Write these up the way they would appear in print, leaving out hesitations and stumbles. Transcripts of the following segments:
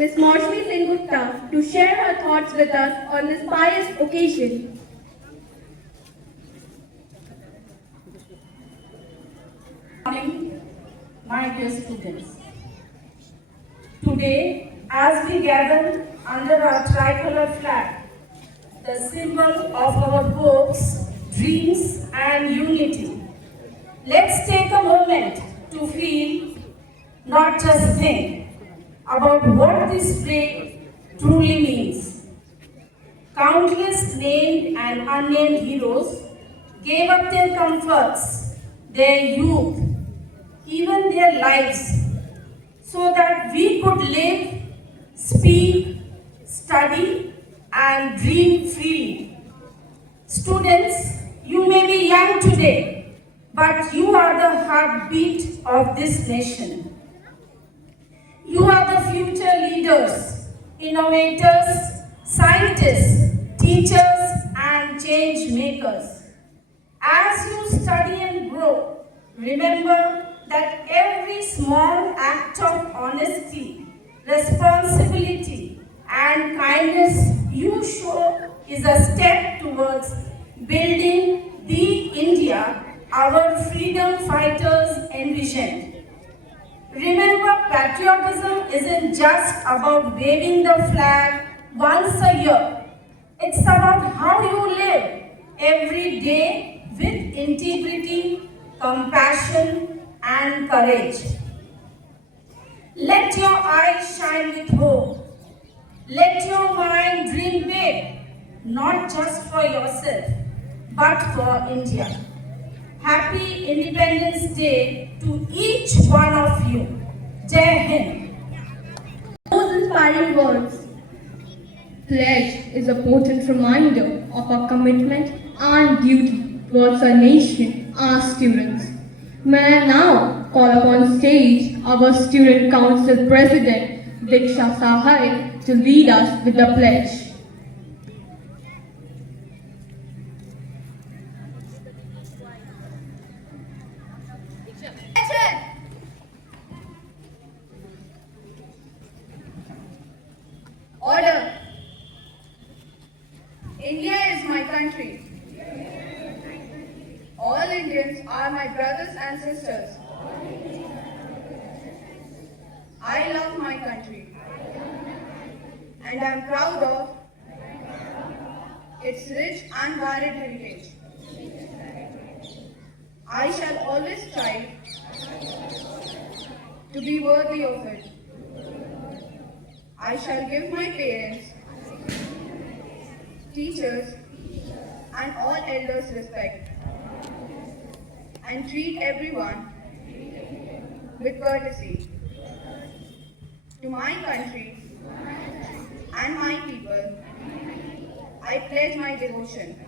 Ms. Maushmi Sengupta to share her thoughts with us on this pious occasion. Good morning, my dear students. Today, as we gather under our tricolor flag, the symbol of our hopes, dreams, and unity, let's take a moment to feel, not just think, about what this day truly means. Countless named and unnamed heroes gave up their comforts, their youth, even their lives, so that we could live, speak, study, and dream freely. Students, you may be young today, but you are the heartbeat of this nation. You are the future leaders, innovators, scientists, teachers, and change makers. As you study and grow, remember that every small act of honesty, responsibility, and kindness you show is a step towards building the India our freedom fighters envisioned. Remember, patriotism isn't just about waving the flag once a year. It's about how you live every day with integrity, compassion, and courage. Let your eyes shine with hope. Let your mind dream big, not just for yourself, but for India. Happy Independence Day to each one of you. Jai Hind. Those inspiring words. Pledge is a potent reminder of our commitment and duty towards our nation, our students. May I now call upon stage our Student Council President, Diksha Sahai, to lead us with the pledge. Order. India is my country. All Indians are my brothers and sisters. I love my country and I am proud of its rich and varied heritage. I shall always strive to be worthy of it. I shall give my parents, teachers, and all elders respect and treat everyone with courtesy. To my country and my people, I pledge my devotion.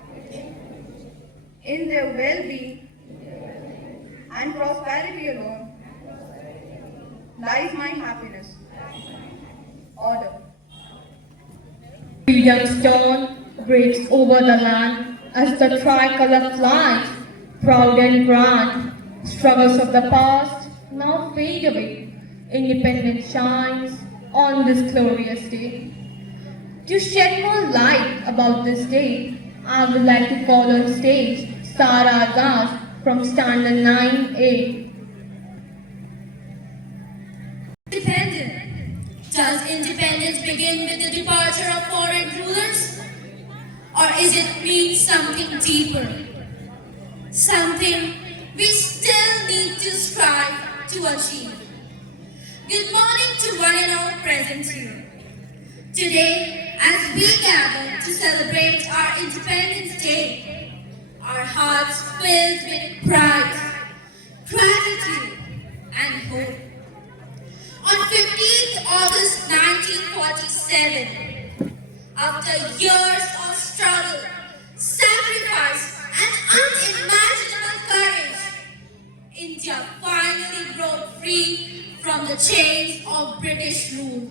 In their well-being and prosperity alone lies my happiness. Order. Freedom's dawn breaks over the land as the tricolor flies, proud and grand. Struggles of the past now fade away. Independence shines on this glorious day. To shed more light about this day, I would like to call on stage Sara Azaz from Standard 9A. begin with the departure of foreign rulers? Or is it mean something deeper? Something we still need to strive to achieve. Good morning to one and all present here. Today, as we gather to celebrate our Independence Day, our hearts filled with pride, gratitude, and hope. On 15th August 1947, after years of struggle, sacrifice, and unimaginable courage, India finally broke free from the chains of British rule.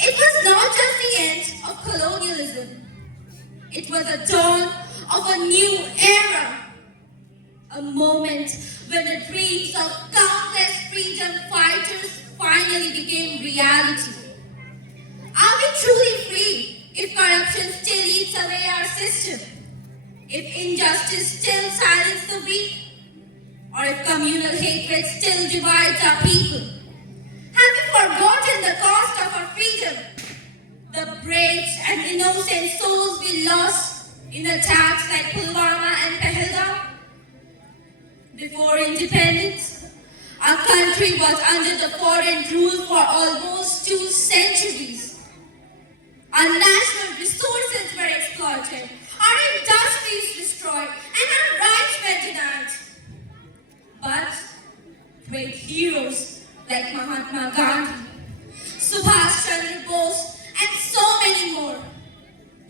It was not just the end of colonialism. It was a dawn of a new era. A moment when the dreams of countless freedom fighters finally became reality. Are we truly free if corruption still eats away our system? If injustice still silences the weak? Or if communal hatred still divides our people? Have we forgotten the cost of our freedom? The brave and innocent souls we lost in attacks like Pulwama and Pahalgam? Before independence, our country was under the foreign rule for almost 2 centuries. Our national resources were exploited, our industries destroyed, and our rights were denied. But great heroes like Mahatma Gandhi, Subhash Chandra Bose, and so many more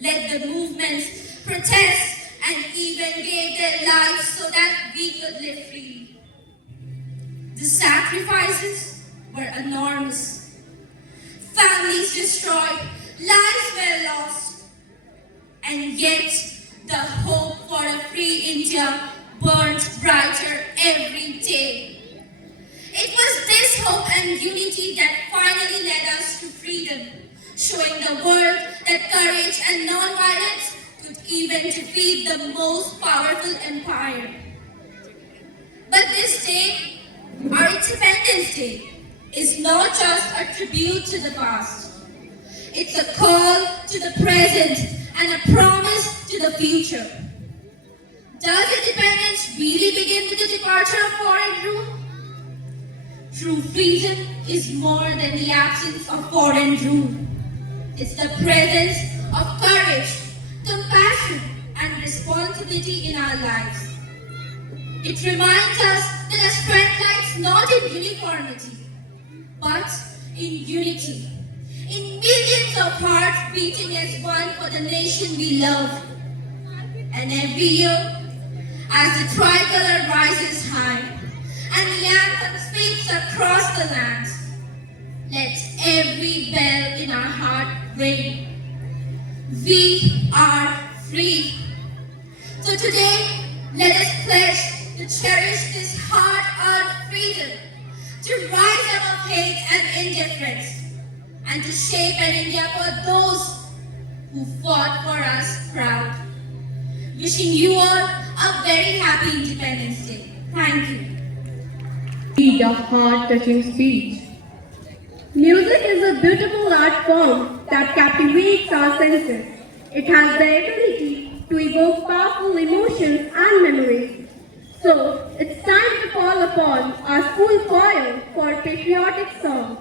led the movements, protests, and even gave their lives so that we could live freely. The sacrifices were enormous. Families destroyed, lives were lost, and yet the hope for a free India burned brighter every day. It was this hope and unity that finally led us to freedom, showing the world that courage and non-violence could even defeat the most powerful empire. But this day, our Independence Day, is not just a tribute to the past. It's a call to the present and a promise to the future. Does independence really begin with the departure of foreign rule? True freedom is more than the absence of foreign rule. It's the presence of courage, compassion, and responsibility in our lives. It reminds us that our strength lies not in uniformity, but in unity. In millions of hearts beating as one for the nation we love. And every year, as the tricolor rises high and the anthem sweeps across the land, let every bell in our heart ring. We are free. So today, let us pledge to cherish this hard-earned freedom, to rise above hate and indifference, and to shape an India for those who fought for us proud. Wishing you all a very happy Independence Day. Thank you. Read a heart-touching speech. Music is a beautiful art form that captivates our senses. It has the ability to evoke powerful emotions and memories. So, it's time to call upon our school choir for a patriotic song.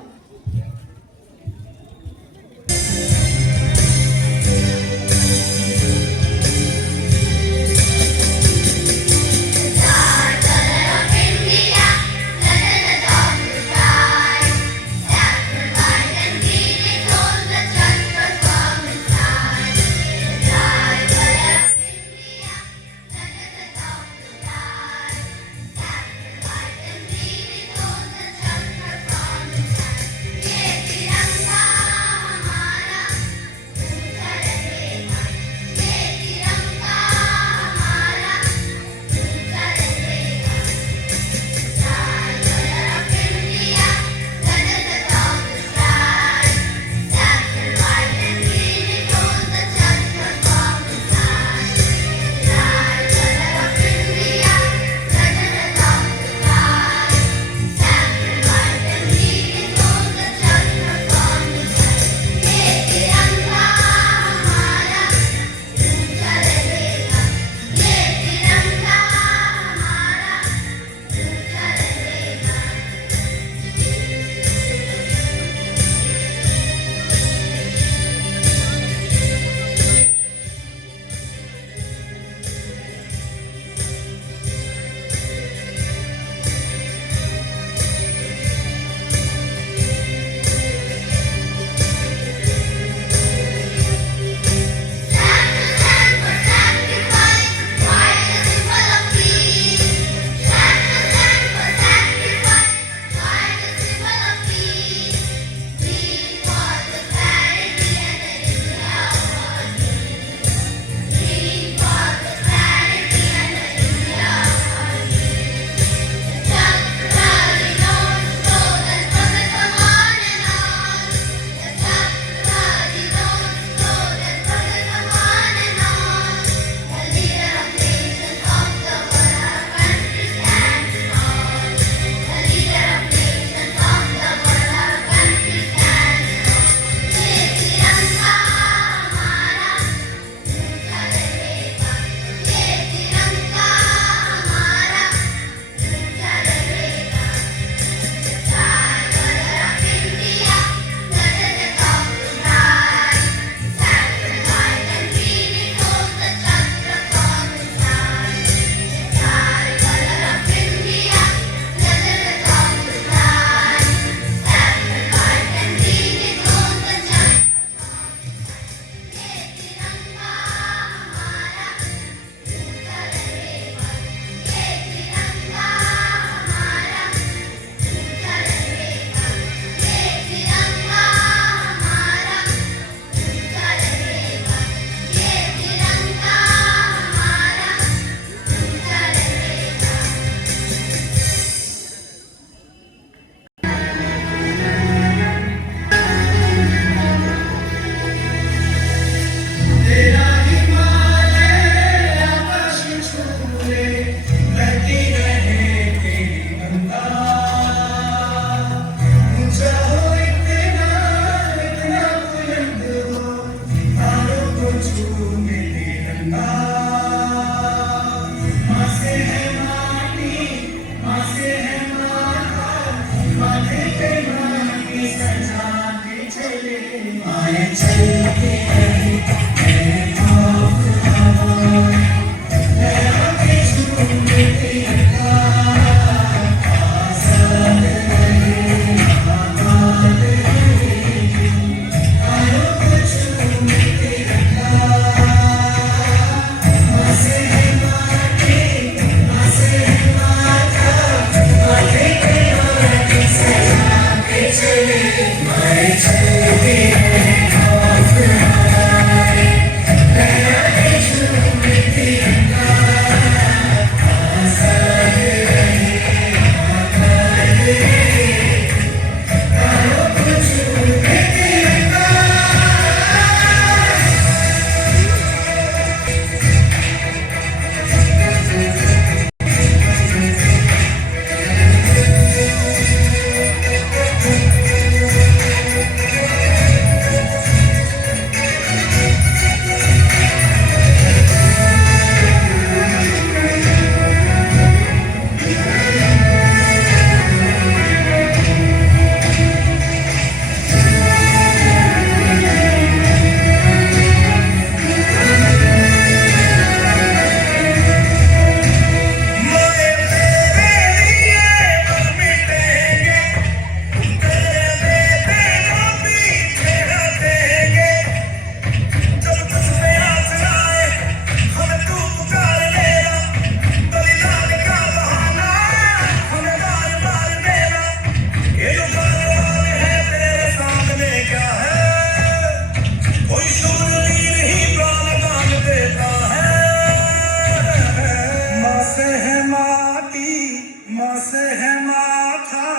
माँ से है माथा,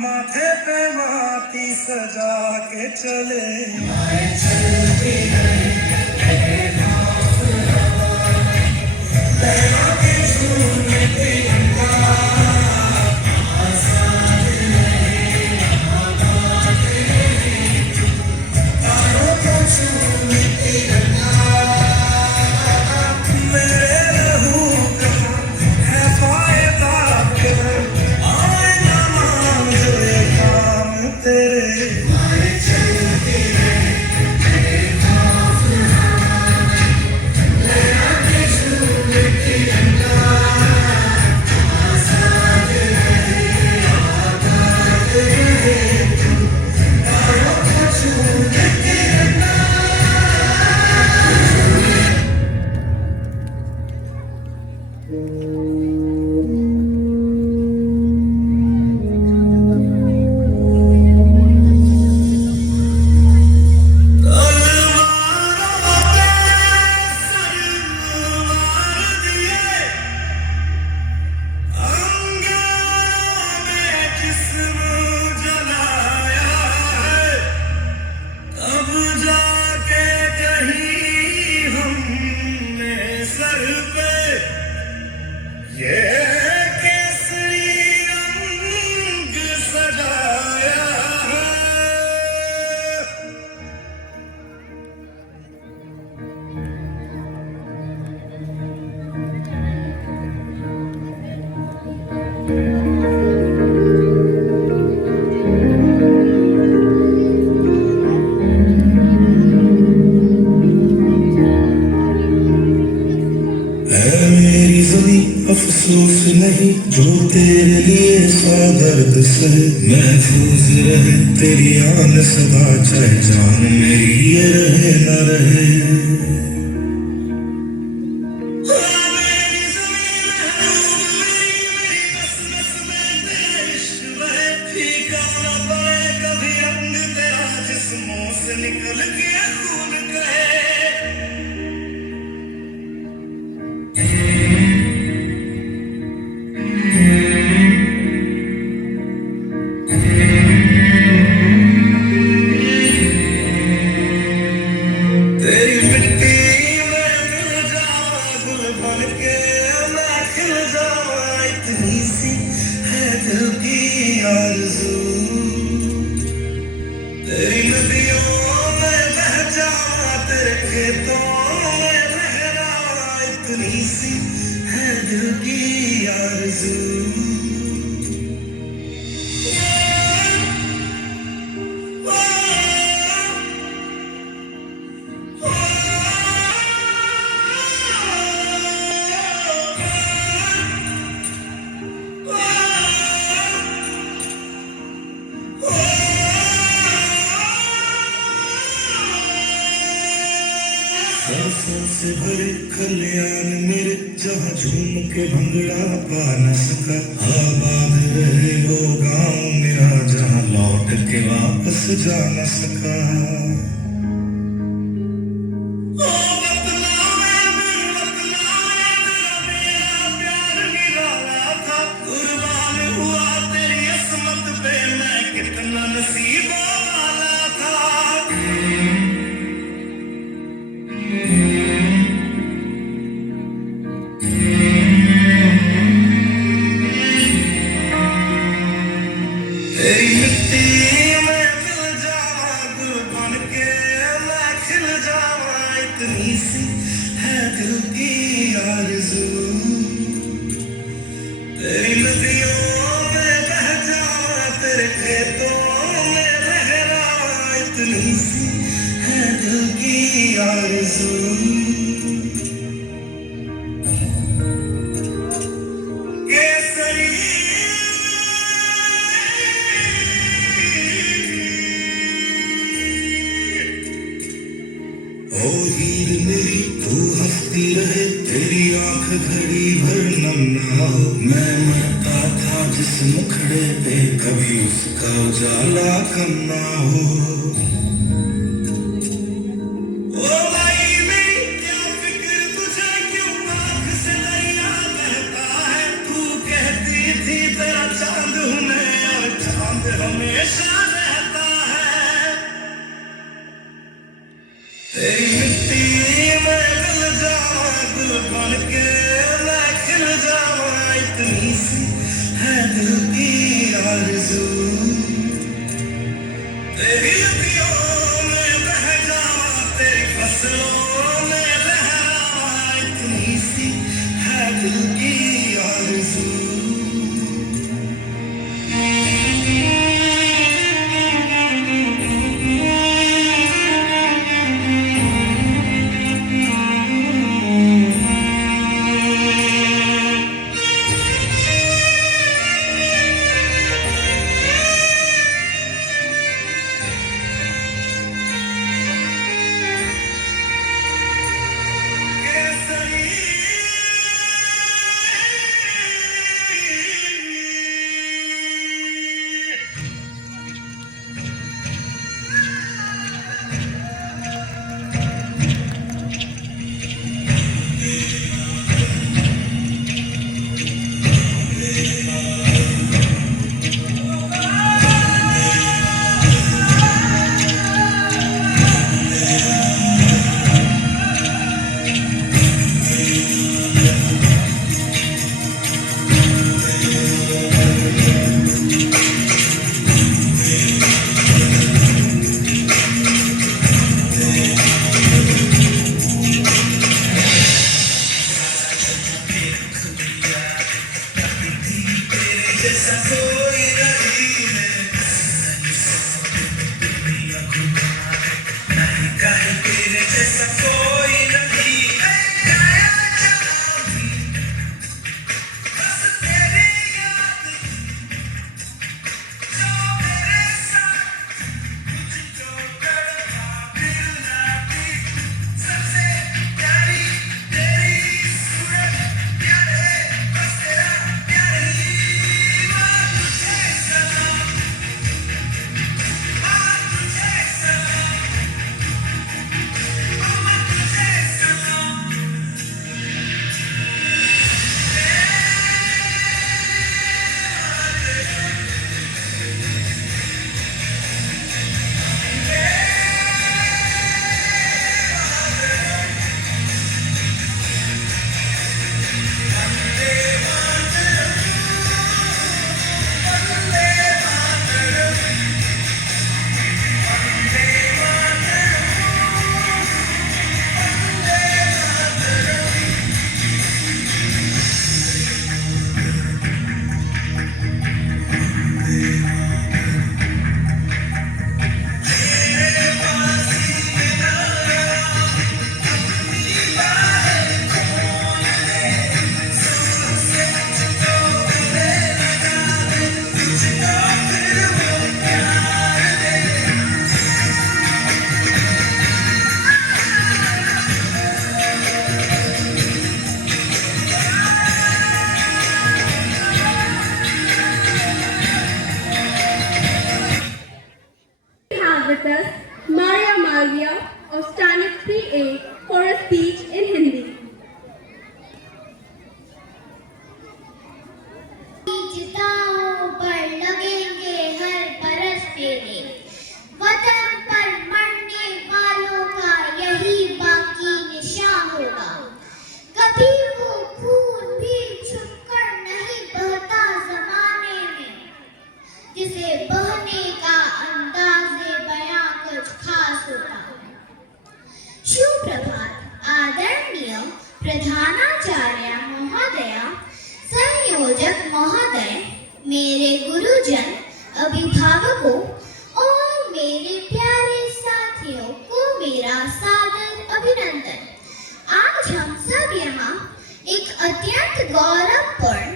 माथे पे माटी सजा के चले। माए चलती है लहरों के झूमते अफसोस नहीं जो तेरे लिए सौ दर्द से महफूज रहे तेरी आन सदा, चाहे जान मेरी ये रहे न रहे। निकल गया खून कहे से भरे खलियान मेरे, जहाँ झूम के भंगड़ा पा न सका। आबाद रहे वो गाँव मेरा, जहाँ लौट के वापस जा न सका। थी तेरा चांद हूँ मैं और चांद हमेशा रहता है तेरी मिट्टी में गल जावा गुल बन के मैं खिल जावा इतनी सी है दिल की आरज़ू तेरी नदियों में बह जावा तेरी फसलों में लहरावा इतनी सी है दिल की आरज़ू With us Maria Malvia of Standard 3A for a speech in Hindi. चिताओं पर लगेंगे हर बरस तेरे वतन पर मरने वालों का यही बाकी निशान होगा कभी वो खून भी छुपकर नहीं बहता जमाने में जिसे बहने का अंदाज़े बयां कुछ खास होता है सुप्रभात आदरणीय प्रधानाचार्य महोदया संयोजक महोदय मेरे गुरुजन अभिभावकों और मेरे प्यारे साथियों को मेरा सादर अभिनंदन आज हम सब यहाँ एक अत्यंत गौरवपूर्ण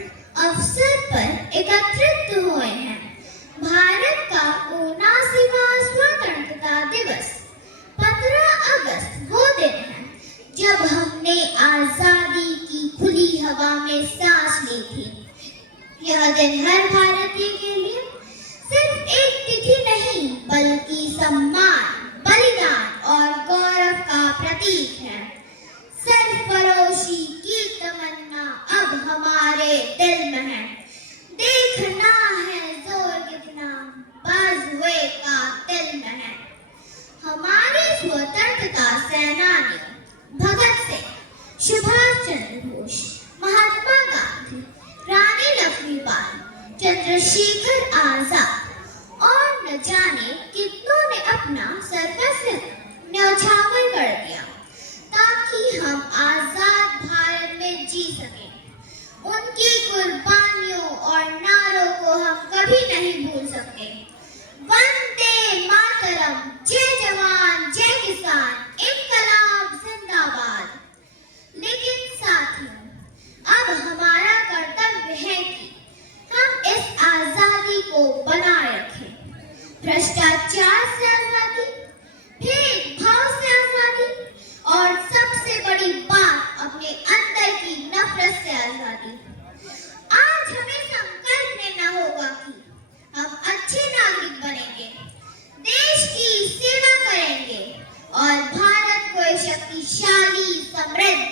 अवसर पर एकत्रित हुए हैं भारत का 79वां स्वतंत्रता दिवस 15 अगस्त वो दिन है जब हमने आजादी की खुली हवा में सांस ली थी यह दिन हर भारतीय के लिए सिर्फ एक तिथि नहीं बल्कि सम्मान बलिदान और गौरव का प्रतीक है सरफरोशी की तमन्ना अब हमारे दिल में है चंद्रशेखर आजाद और न जाने कितनों ने अपना सर्वस्व न्यौछावर कर दिया ताकि हम आजाद भारत में जी सकें। उनकी कुर्बानियों और नारों को हम कभी नहीं भूल सकते। वंदे मातरम, जय जवान जय किसान, इनकलाब जिंदाबाद। लेकिन साथियों, अब हमारा कर्तव्य है कि हम इस आजादी को बनाए रखें। भ्रष्टाचार से आजादी, भेदभाव से आजादी और सबसे बड़ी बात अपने अंदर की नफरत से आजादी। आज हमें संकल्प लेना होगा कि हम अच्छे नागरिक बनेंगे, देश की सेवा करेंगे और भारत को एक शक्तिशाली, समृद्ध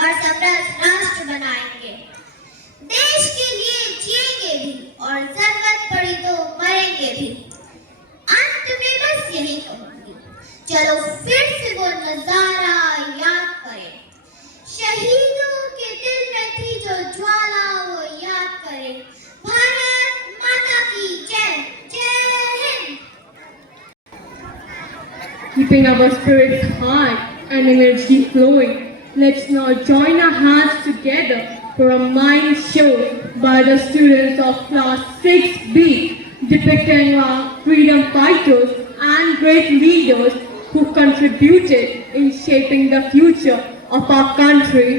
और समृद्ध राष्ट्र बनाएंगे। देश के लिए जिएंगे भी और जरूरत पड़ी तो मरेंगे भी। अंत में बस यही कहूंगी, चलो फिर से वो नजारा याद करें। शहीदों के दिल में थी जो ज्वाला, वो याद करें। भारत माता की जय, जय Hind. Keeping our spirits high and energy flowing, let's now join our hands together for a mind show by the students of class 6B, depicting our freedom fighters and great leaders who contributed in shaping the future of our country.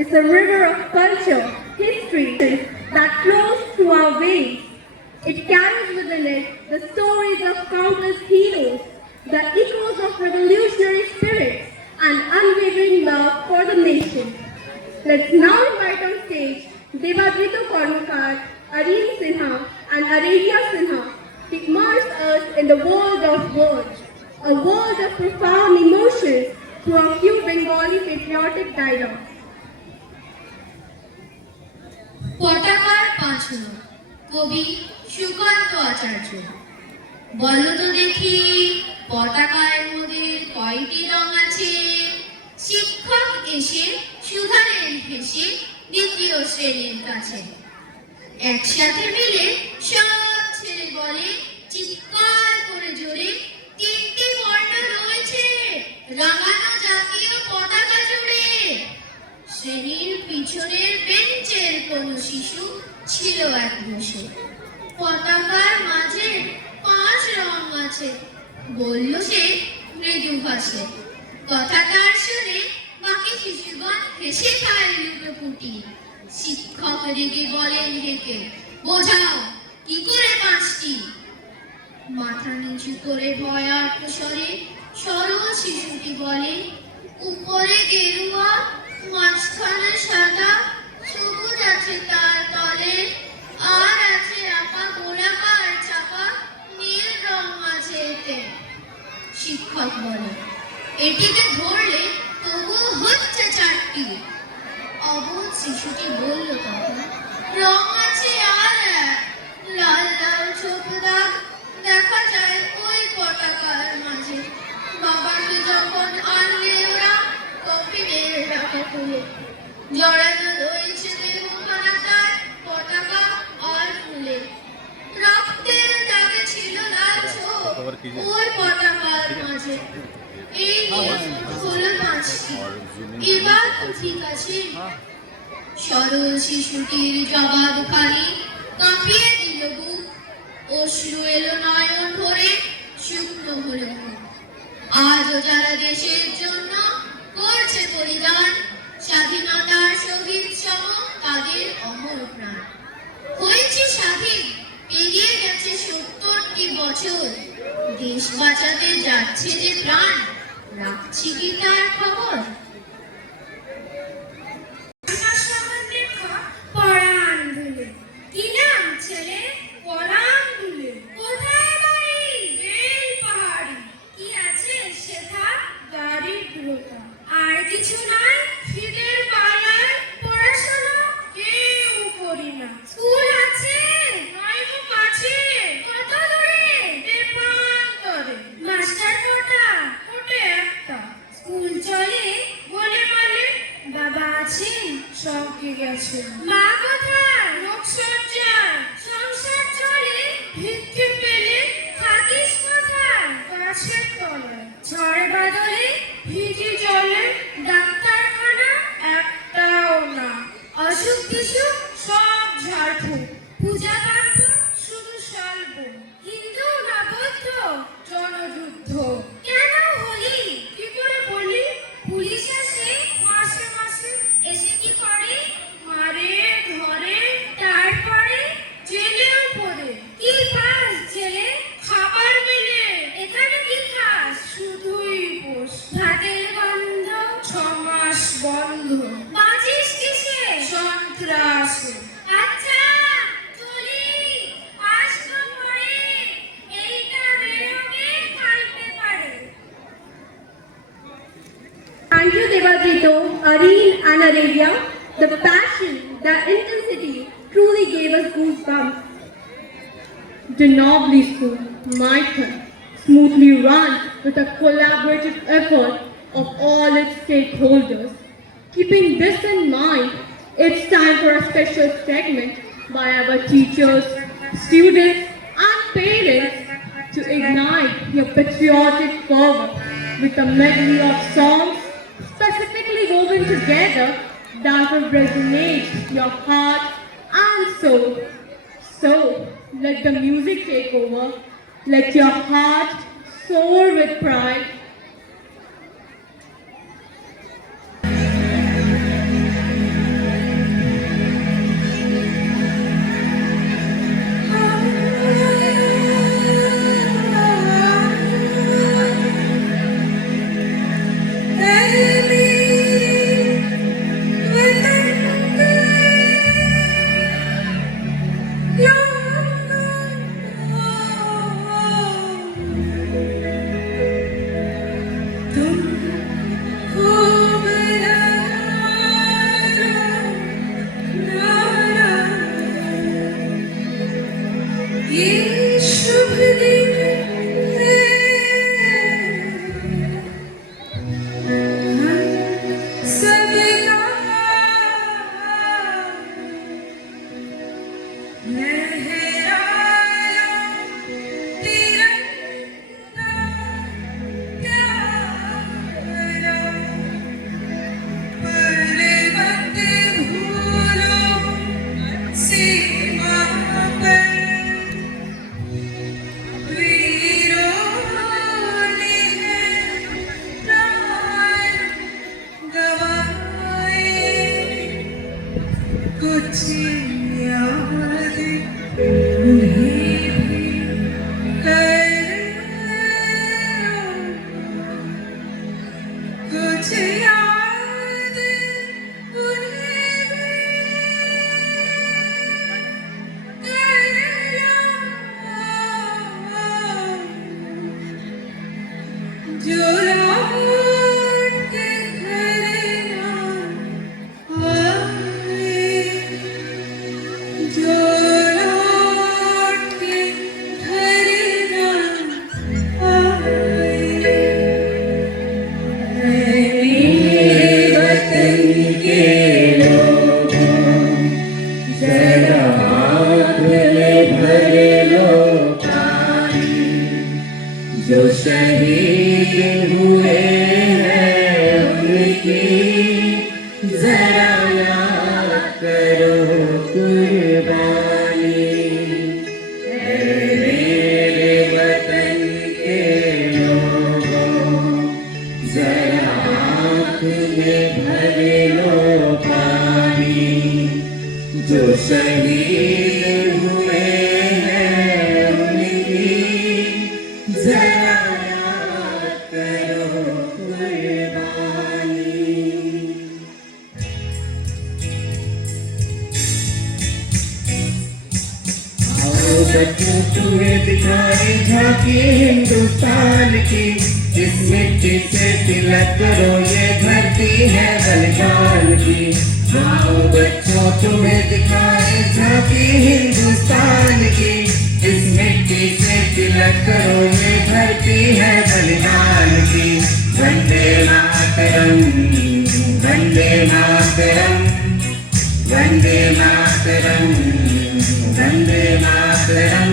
is a river of culture, history that flows through our veins. It carries within it the stories of countless heroes, the echoes of revolutionary spirits, and unwavering love for the nation. Let's now invite on stage Devadrito Kormakar, Areen Sinha, and Arabia Sinha to immerse us in the world of words, a world of profound emotions through a few Bengali patriotic dialogues. পতাকার পাঁচড় কবি সুকান্ত আচার্য। বলো তো দেখি পতাকার মোদের কয়টি রং আছে? শিক্ষক এসে শুধালেন হেসে দ্বিতীয় শ্রেণীর কাছে। একসাথে মিলে সব ছেলে বলে চিৎকার করে জোরে, তিনটি বর্ণ রয়েছে রাঙানো জাতীয় পতাকা জুড়ে। শ্রেণীর পিছনের বেঞ্চের কোনো শিশু ছিল এক বসে। পতাকার মাঝে 5 রং আছে, বলল সে মৃদু ভাষে। কথা তার শুনে বাকি শিশুগণ হেসে খায় লুটোপুটি। শিক্ষক রেগে বলেন হেঁকে, বোঝাও কি করে 5টি? মাথা নিচু করে ভয়ার্ত স্বরে সরল শিশুটি বলে, উপরে গেরুয়া, মাঝখানে সাদা, সবুজ আছে তার তলে, আর আছে আঁকা গোলাকার চাপা, নীল রং আছে এতে। শিক্ষক বলে, এটিকে ধরলে তবুও হচ্ছে 4টি। অবোধ শিশুটি বলল তখন, রং আছে আর এক, লাল লাল ছোপ দাগ দেখা যায় ওই পতাকার মাঝে। বাবাকে যখন আনলে ওরা কফিনের ঢাকা খুলে, জড়ানো রয়েছে দেহখানা তার পতাকা আর ফুলে। রক্তের দাগে ছিল লাল ছোপ ওই পতাকার মাঝে। এই নিয়ে হলো 5টি, এবার তো ঠিক আছে। সরল শিশুটির জবাবখানি কাঁপিয়ে দিল বুক, অশ্রু এলো নয়ন ভরে, শুকনো হলো মুখ। আজও যারা দেশের জন্য করছে পরিদান, স্বাধীনতার শহীদ সম তাদের অমর প্রাণ। হয়েছে স্বাধীন, পেরিয়ে গেছে 70টি বছর, দেশ বাঁচাতে যাচ্ছে যে প্রাণ, রাখছি কি তার খবর? পরাণ দুলে, কি নাম ছেলে? পরাণ দুলে। কোথায় বাড়ি? বেল পাহাড়ি। কি আছে সেথা? দারিদ্রতা। আর কিছু নাই? খিদের পালায় পড়াশোনা কেউ করি না। স্কুল আছে? নয় গো কাছে। কত দূরে? দেপান্তরে। মাস্টার কটা? মোটে একটা। স্কুল চলে বলে মানে? বাবা আছেন, সঙ্গে গেছেন। মা কোথায়? রোগসজ্জায়। সংসার চলে? ভিক্ষে পেলে? থাকিস কোথায়? গাছের তলায়। ঝড় বাদলে ভিজে জলে, ডাক্তারখানা একটাও না। অসুখ বিসুখ সব ঝাড়ফুঁক, পূজা পার্ব শুধু স্বল্প। হিন্দু না বৌদ্ধ? জনযুদ্ধ। কেন হলি? কি করে বলি? পুলিশ আসে মাসে মাসে, এসে কি করে? মারে, ধরে, তারপরে জেলেও পড়ে। কি খাস জেলে? খাবার মেলে। এখানে কি খাস? শুধুই পোষ। ভাতের গন্ধ 6 মাস বন্ধ। বাঁচিস কিসে? সন্ত্রাসে। আচ্ছা চলি, আসবো পরে, এইটা বেরোবে কালকে পারে। Thank you, Devadrito, Areen, and Arabia. The passion, the intensity truly gave us goosebumps. The Nobly School, my turn, smoothly run with a collaborative effort of all its stakeholders. Keeping this in mind, it's time for a special segment by our teachers, students, and parents to ignite your patriotic fervor with a medley of songs specifically woven together that will resonate your heart and soul. So, let the music take over. Let your heart soar with pride. कुछ यादें उन्हें भी कर लो, कुछ यादें उन्हें भी कर लो, जो लौट के घर ना आए, जो लौट के घर ना आए। मेरे वतन के लोगों, जरा आँख में भर लो पानी, जो शहीद हुए हैं उनकी जरा याद करो कुर्बानी। ऐ मेरे वतन के लोगों, जरा आँख में भर लो पानी, जो शहीद हुए हैं उनकी जरा याद करो कुर्बानी। आओ बच्चों तुम्हें दिखाए झांकी हिंदुस्तान की, इस मिट्टी से तिलक करो ये धरती है बलिदान की। आओ बच्चों तुम्हें दिखाए झांकी हिंदुस्तान की, इस मिट्टी से तिलक करो ये धरती है बलिदान की। वंदे मातरम, वंदे मातरम, वंदे मातरम, वंदे मातरम।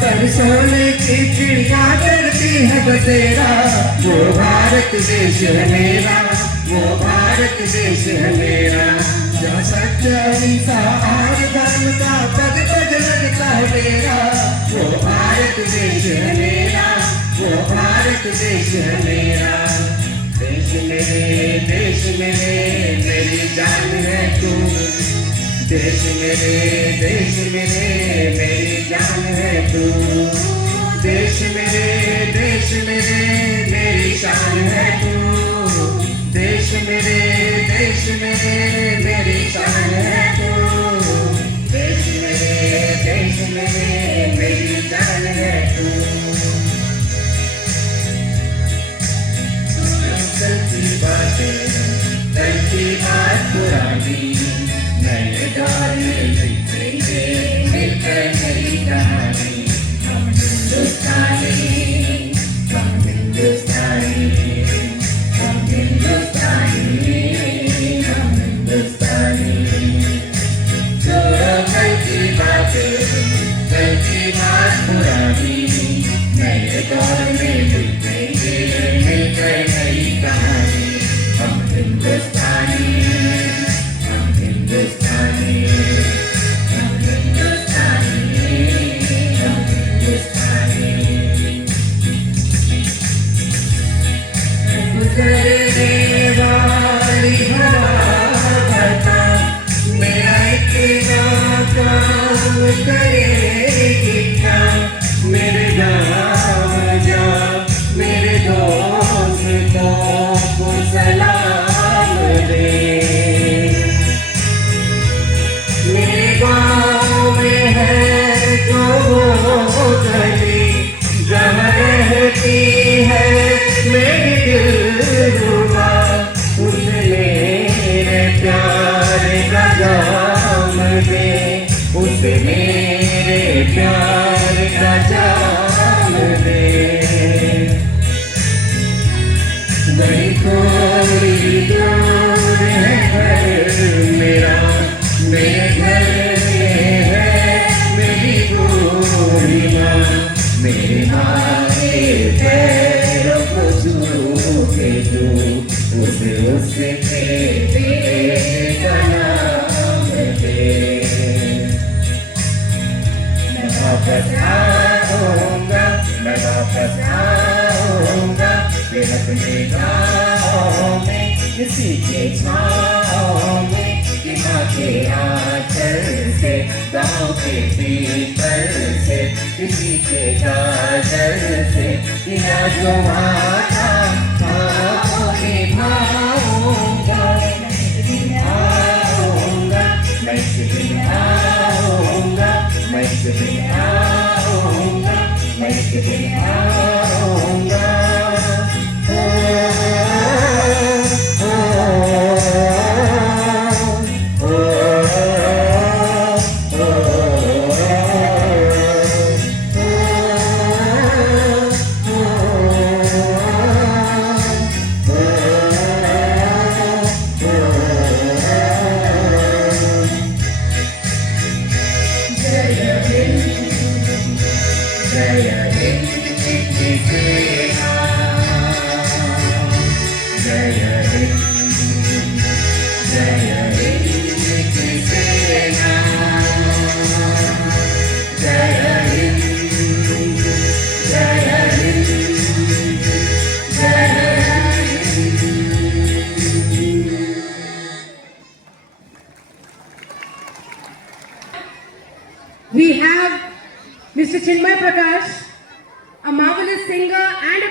पर सोने की चिड़िया करती है बसेरा, वो भारत देश है मेरा, वो भारत देश है मेरा। जहाँ सच्चाई सा और धर्म का पग पग लगता है मेरा, वो भारत देश है मेरा, वो भारत देश है मेरा। देश मेरे मेरी जान है तू, देश मेरे मेरी जान है तू। देश मेरे मेरी शान है तू। देश मेरे मेरी शान है तू। देश मेरे मेरी जान है तू। कल की बात पुरानी, नए दौर में लिखेंगे मिलकर नई कहानी। हम हिंदुस्तानी, हम हिंदुस्तानी, हम हिंदुस्तानी, हम हिंदुस्तानी। छोड़ो कल की बातें, कल की बात पुरानी, नए दौर में लिखेंगे मिलकर नई कहानी। हम हिंदुस्तानी, हम हिंदुस्तानी, हम हिंदुस्तानी, हम हिंदुस्तानी। गुजरने वाली हवा बता, मेरा इतना काम करेगी क्या। मेरे गाँव जा, मेरे दोस्तों को सलाम दे। मेरे गाँव में है तो वो गली, जहाँ रहती है मेरी दिलरुबा। उसे मेरे प्यार का जाम दे, उसे मेरे प्यार का जाम दे। नहीं कोई दूर है घर मेरा, मेरे घर में है मेरी पूरी माँ। मेरे माँ के पैरों को छू के तू, उसे बेटे का नाम दे। मैं वापस आऊँगा, मैं वापस आऊँगा, फिर अपने गाँव में किसी के छाँव में कि माँ के आंचल से गाँव के पीपल से किसी के काजल से या जो माता हाँ निभाऊंगा आऊंगा मैं इस दिन आऊंगा मैं इस दिन आऊंगा मैं इस दिन आऊंगा जय हिंद की सेना जय हिंद की सेना जय हिंद जय हिंद जय Hind. We have Mr. Chinmay Prakash, a marvelous singer and a